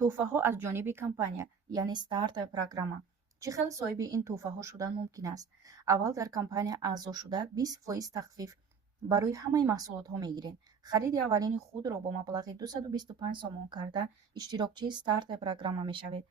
тӯҳфаҳо аз ҷониби компания, яъне стартап программа. чӣ хел соҳиби ин тӯҳфаҳо шудан мумкин аст? аввал дар компания аъзо шуда 20% тахфиф барои ҳамаи маҳсулотҳо мегиред. хариди аввалини худро бо маблағи 225 сомон карда иштирокчии стартап программа мешавед.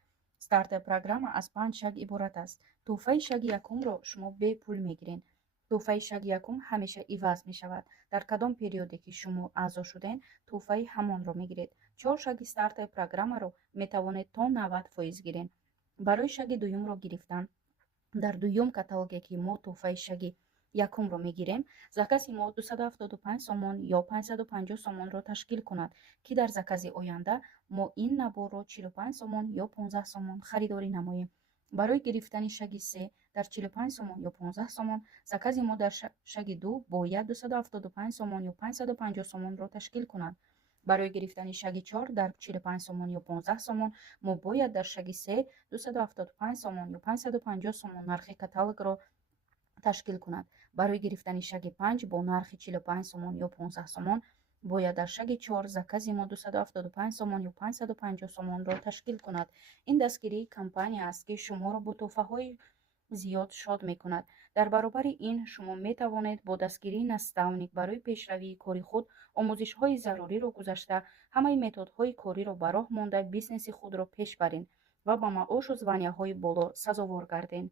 стартап программа аз 5 шаг иборат аст. тӯҳфаи шаги якумро шумо бепул мегиред. тӯҳфаи шаги якум ҳамеша иваз мешавад. дар кадом периоде ки шумо аъзо шудем, тӯҳфаи ҳамонро мегиред. 4 шаги стартап программаро метавонед то 90% гиред. барои шаги дуюмро гирифтан, дар дуюм каталоге ки мо тӯҳфаи шаги якумро мегирем, закази мо 275 сомон ё 550 сомонро ташкил кунад, ки дар закази оянда мо ин наборро 45 сомон ё 15 сомон харидорӣ намоем. барои гирифтани шаги 3 дар 45 сомон ё 15 сомон, закази мо дар шаги 2 бояд 275 сомон ё 550 сомонро ташкил кунад. барои гирифтани шаги 4 дар 45 сомон ё 15 сомон, мо бояд дар шаги 3 275 сомон ё 550 сомон нархи каталогро ташкил кунад. барои гирифтани шаги 5 бо нархи 45 сомон ё 15 сомон, бояд дар шаги 4 закази мо 275 сомон ё 550 сомонро ташкил кунад. ин дастгирии компания аст, ки шуморо бо тӯҳфаҳои зиёд шод мекунад. дар баробари ин, шумо метавонед бо дастгирии наставник барои пешравии кори худ омӯзишҳои заруриро гузашта, ҳамаи методҳои кориро ба роҳ монда бизнеси худро пеш баред ва ба маошу званияҳои боло сазовор гардед.